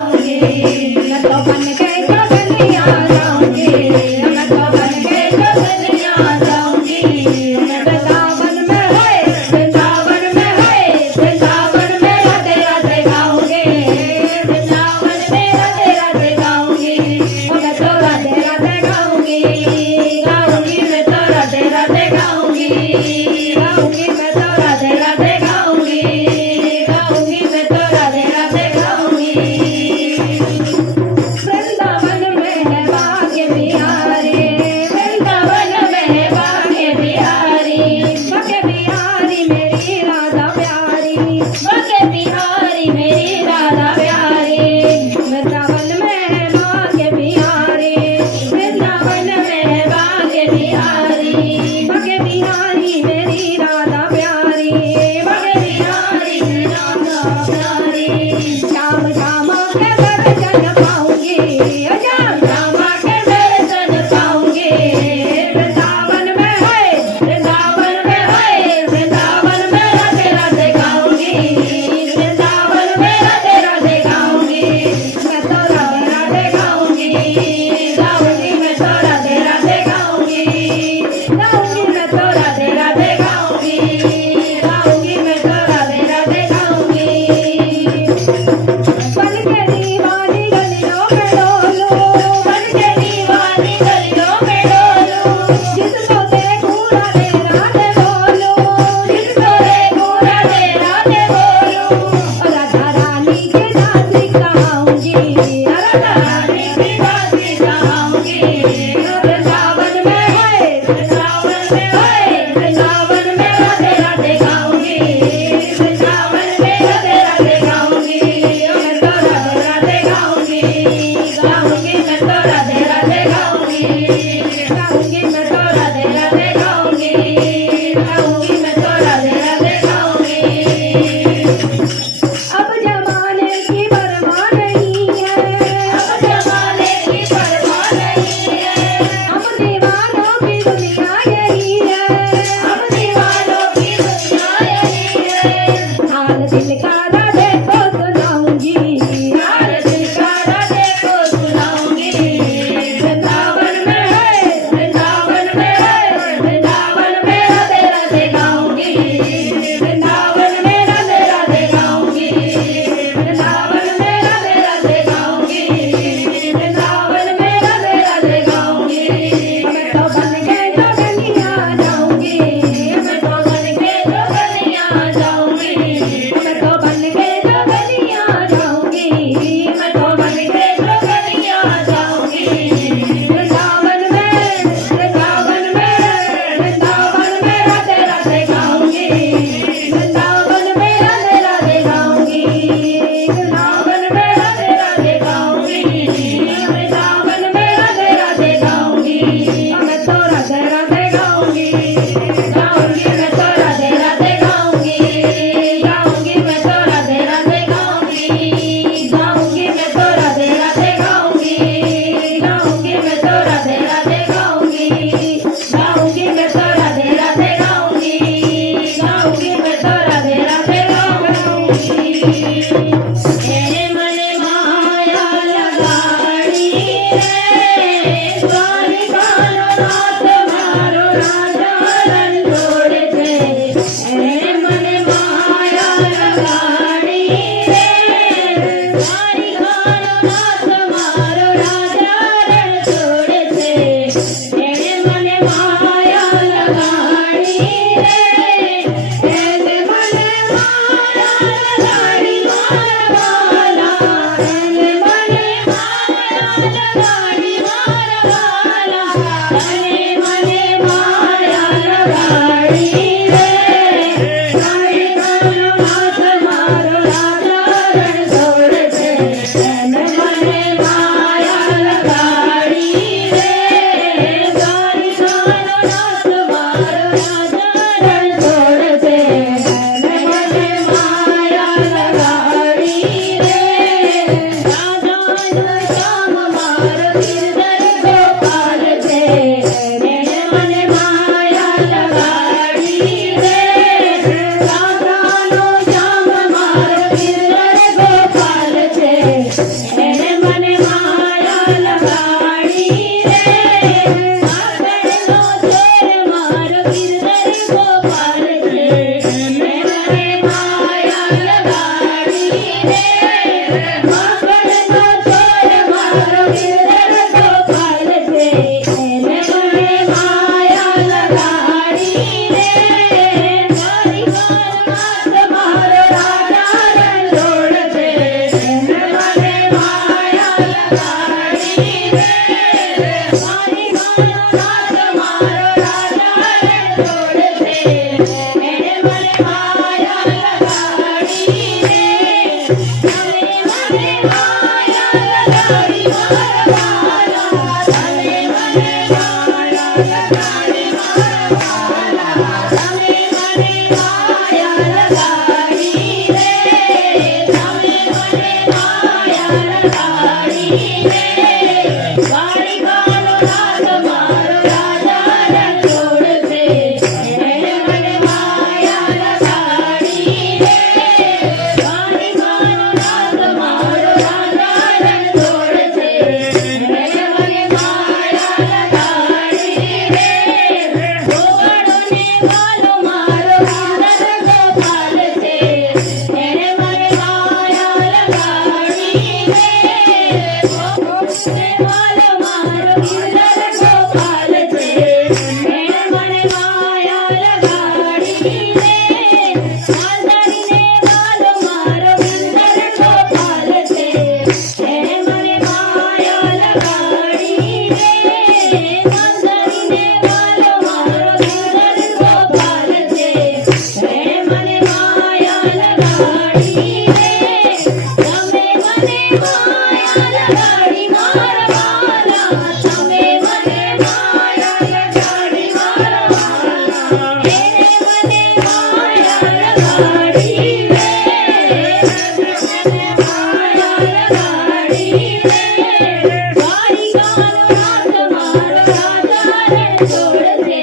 मैं तो बन के जोगनिया जाऊंगी, मैं तो बन के जोगनिया जाऊंगी। वृंदावन में है, वृंदावन में है, वृंदावन में राधे राधे गाऊंगी, वृंदावन में राधे राधे गाऊंगी। मैं तो राधे राधे गाऊंगी, गाऊंगी मैं तो राधे राधे गाऊंगी, गाऊंगी मैं तो राधे राधे गाऊंगी, गाऊंगी मैं तो राधे राधे गाऊंगी। वृंदावन में है भाग्य बिहारी, वृंदावन में है भाग्य बिहारी, भाग्य बिहारी मेरी राधा प्यारी, भाग्य बिहारी मेरी राधा प्यारी। वृंदावन में है भाग्य बिहारी, वृंदावन में है भाग्य बिहारी, भाग्य बिहारी मेरी राधा प्यारी, भाग्य बिहारी मेरी राधा प्यारी। श्याम श्याम के दर्शन पाऊंगी, श्याम श्याम के दर्शन पाऊंगी। वृंदावन में है, वृंदावन में है, वृंदावन में राधे राधे गाऊंगी, वृंदावन में राधे राधे गाऊंगी। मैं तो राधे राधे गाऊंगी, गाऊंगी मैं तो राधे राधे गाऊंगी, गाऊंगी मैं तो राधे राधे गाऊंगी, गाऊंगी मैं तो राधे राधे गाऊंगी। बन के दीवानी गली લગાડી મારા વાલા તમે મને માયા લગાડી મારા વાલા એને મને માયા લગાડી રે મને માયા લગાડી રે મારી ગાનો નાથ મારો રાજા રણ છોડ છે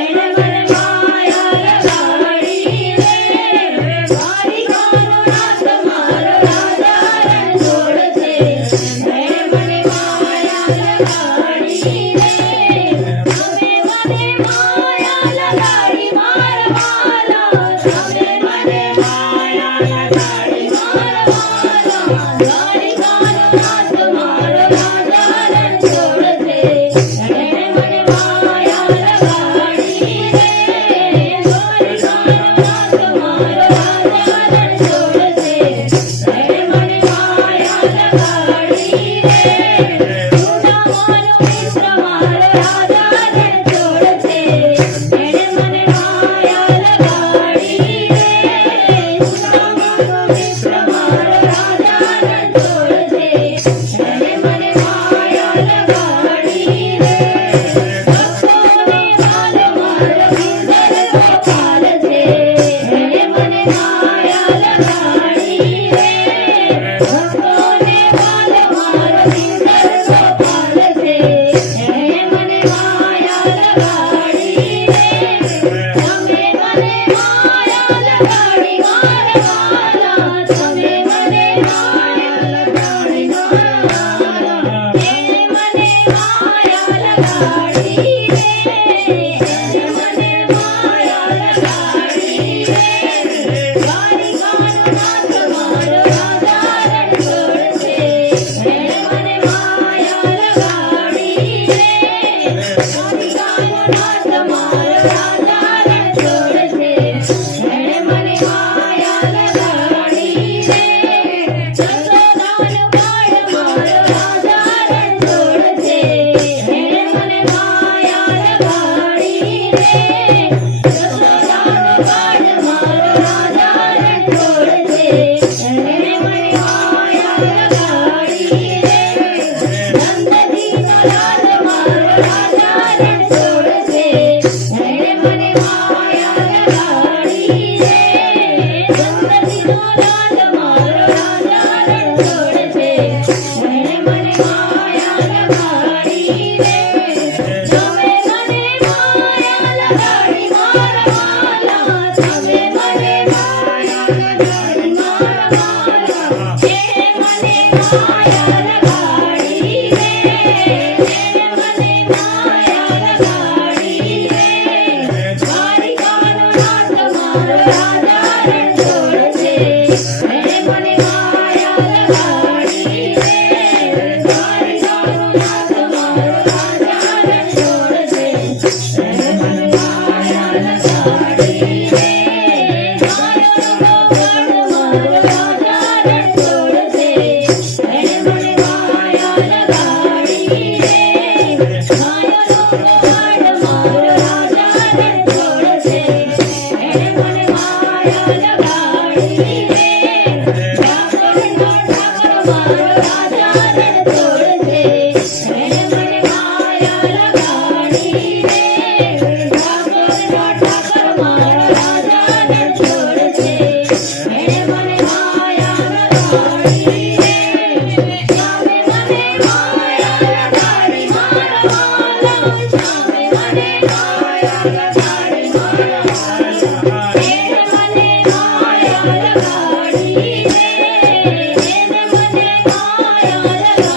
એને મને માયા લગાડી રે મારી ગાનો નાથ મારો રાજા રણ છોડ છે એને મને માયા લગાડી રે તમે મને માયા લગાડી મારા વાલા તમે મને માયા લગાડી મારા વાલા મારી ગાનો નાથ મારો રાજા રણ છોડ છે એને મને માયા લગાડી રે મારી ગાનો નાથ મારો રાજા રણ છોડ છે એને મને માયા લગાડી રે સુદામાનો મિત્ર મારો રાજા રણ છોડ છે એને મને માયા લગાડી રે સુદામાનો મિત્ર મારો રાજા રણ છોડ છે એને મને માયા લગાડી રે ભક્તોને વાલ મારો ગિરધર ગોપાલ છે એને મને માયા લગાડી રે ભક્તોને વાલ મારો ગિરધર ગોપાલ છે એને મને માયા લગાડી રે તમે મને માયા લગાડી મારા વાલા તમે મને માયા લગાડી મારા વાલા એને મને માયા લગાડી રે એને મને માયા લગાડી રે મારી ગાનો નાથ મારો રાજા રણ છોડ છે એને મને માયા લગાડી રે મારી ગાનો નાથ મારો રાજા રણ છોડ છે એને મને માયા લગાડી રે જસોદાનો બાળ મારો રાજા રણ છોડ છે એને મને માયા લગાડી રે જસોદાનો બાળ મારો રાજા રણ છોડ છે એને મને માયા લગાડી રે નંદજીનો લાલ મારો રાજા રણ છોડ છે એને મને માયા લગાડી રે નંદજીનો લાલ મારો રાજા રણ છોડ છે એને મને માયા લગાડી રે તમે મને માયા લગાડી મારા વાલા તમે મને માયા લગાડી મારા વાલા એને મને માયા લગાડી રે એને મને માયા લગાડી રે મારી ગાનો નાથ મારો રાજા રણ છોડ છે એને મને માયા લગાડી રે મારી ગાનો નાથ મારો રાજા રણ છોડ છે એને મને માયા લગાડી રે માયો ગોપાળ મારો રાજા રણ છોડ છે એને મને માયા લગાડી રે માયો ગોપાળ મારો રાજા રણ છોડ છે એને મને માયા લગાડી રે ઠાકોરનો ઠાકોર મારો રાજા રણ છોડ છે એને મને માયા લગાડી રે ઠાકોરનો ઠાકોર મારો રાજા રણ છોડ છે એને મને માયા લગાડી રે તમે મને માયા લગાડી મારા વાલા તમે મને માયા લગાડી મારા વાલા એને મને માયા લગાડી રે એને મને માયા લગાડી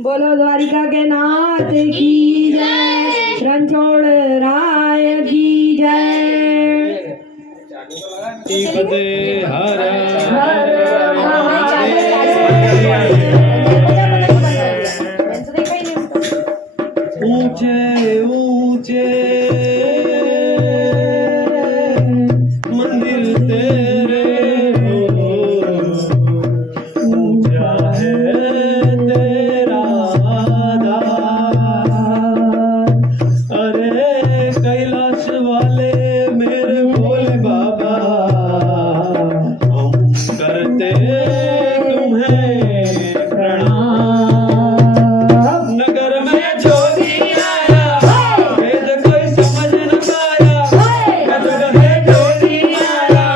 बोलो द्वारिका के नाथ की जय, रणछोड़ राय की जय। हर ऊंचे ऊंचे मंदिर तेरे हो, ऊंचा है तेरा द्वार। अरे कैलाश वाले मेरे भोले बाबा, हम करते तुम्हें प्रणाम। नगर में जोगी आया, भेद कोई समझ न पाया। नगर में जोगी आया,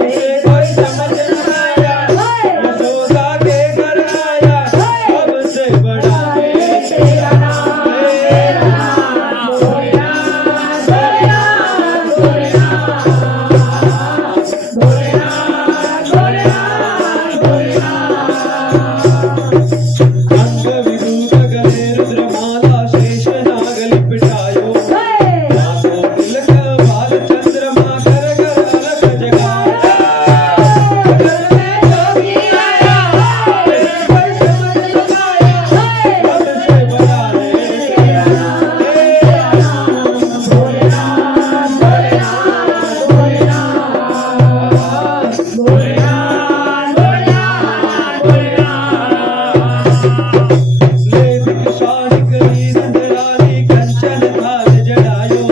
भेद कोई समझ न पाया। यशोदा के घर आया, सबसे बड़ा है तेरा नाम। तेरा नाम भोलेनाथ, भोलेनाथ, भोलेनाथ, भोलेनाथ, भोलेनाथ, भोलेनाथ। अंग विभूत गले रुद्रमाला, शेष नाग लिपटायो। नाथो तिलक बाल चंद्रमा, कर कर अलख जगाया। नगर में जोगी आया, भेद कोई समझ न पाया। सबसे बड़ा है तेरा नाम। तेरा नाम भोलेनाथ, भोलेनाथ, भोलेनाथ, भोलेनाथ, भोलेनाथ, भोलेनाथ। लेविक शालिक नीरंजनानी, कंचन थाल जड़ायो।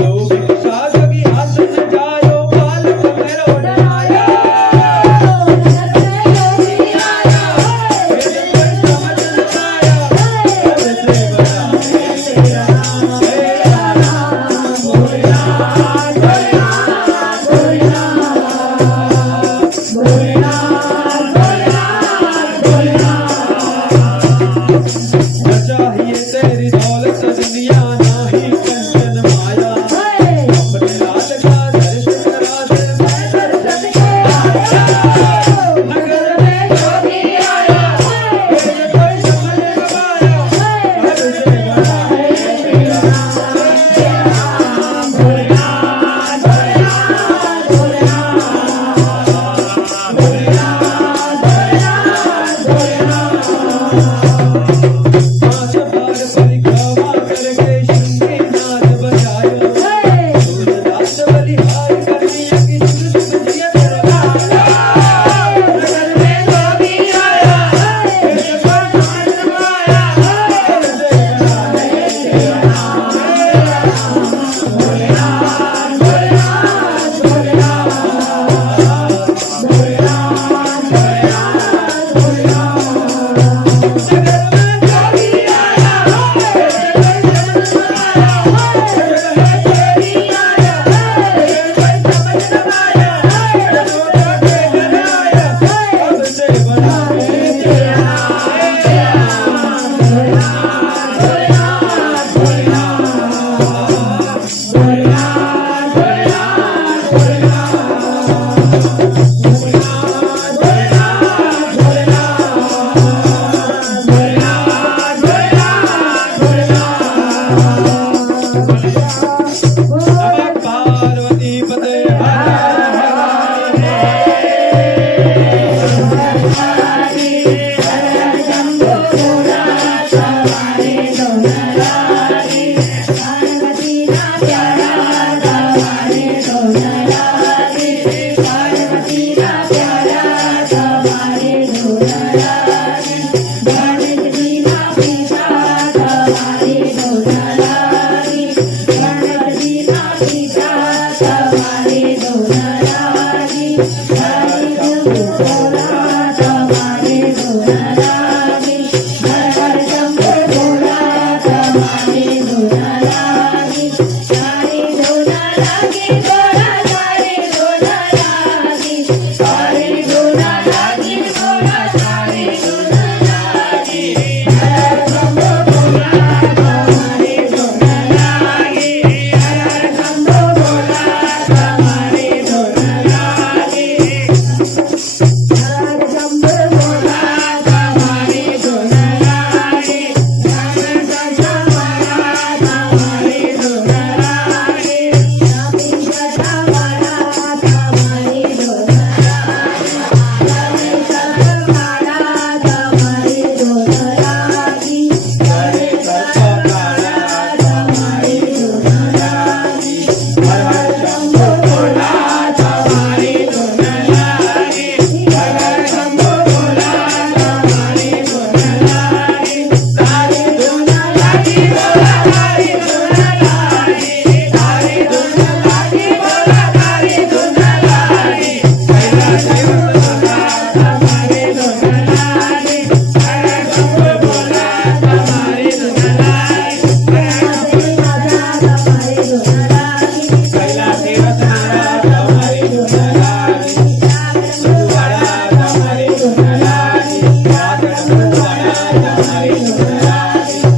लोभिक साधकी आसन जायो, बालक मेरो डरायो। नगर में जोगी आया, भेद कोई समझ न पाया। सबसे बड़ा है तेरा नाम। तेरा नाम भोलेनाथ, भोलेनाथ, भोलेनाथ, भोलेनाथ, भोलेनाथ, भोलेनाथ। चाहिए तेरी दौलत दुनिया, नाही कंचन माया। अपने लाल का दर्शन करा दे, मैं दर्शन के आया। नगर में जोगी आया, भेद कोई समझ न पाया। सबसे बड़ा है तेरा नाम। तेरा नाम भोलेनाथ, भोलेनाथ, भोलेनाथ, भोलेनाथ, भोलेनाथ, भोलेनाथ। મારી ધૂન લાગે